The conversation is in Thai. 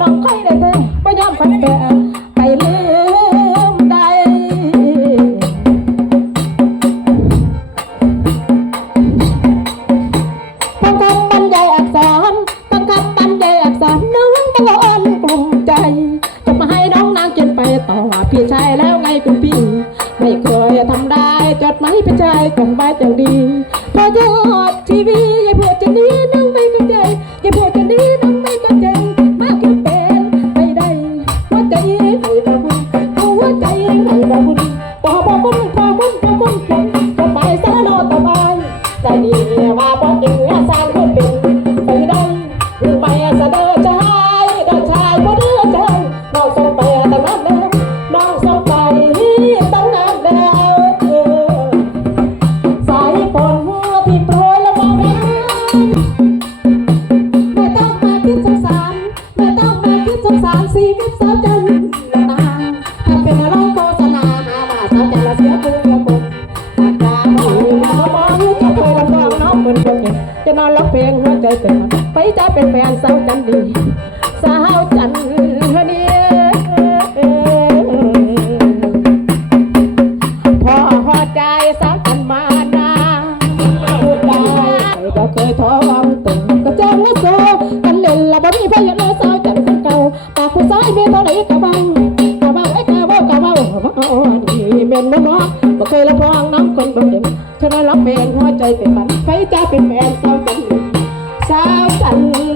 น้องไข่ได้เด้บ่ยอมพันแปะไปลืมได้ต้องคำปัญญาอักษรต้องคำปัญญาอักษรน้องบ่อ่อนกลุ่มใจ จะมาให้น้องนางเกินไปต่อพี่ชายแล้วไงคุณพี่ ไม่เคยทำได้จดหมายพี่ชายของบ้านอย่างดีพอยอดทีวีอย่าพูดจะนี้น้งไม่ ว่าบอกเองว่าสั่ง นอนร้อเพลงหัวใจเต้นไปจะเป็นแฟนสาวจันดีสาวจันเนีพอหัวใจสาวจันมานาพูดได้ก็เคยท้องตึงก็เจ้องว่โซกันเล่นละบ่มีเพื่อนสาวจันคนเก่าปากผู้ชายมีเท่าไหร่กะเบากะเบาไอ้กะเบากะเบาอ๋อนี่เป็นม้องบ่เคยละพองน้ำคนบ่เห็น เธอได้รักเพลงหัวใจเป็นมันไฟจ้าเป็นแฟนสาวจันสาวจัน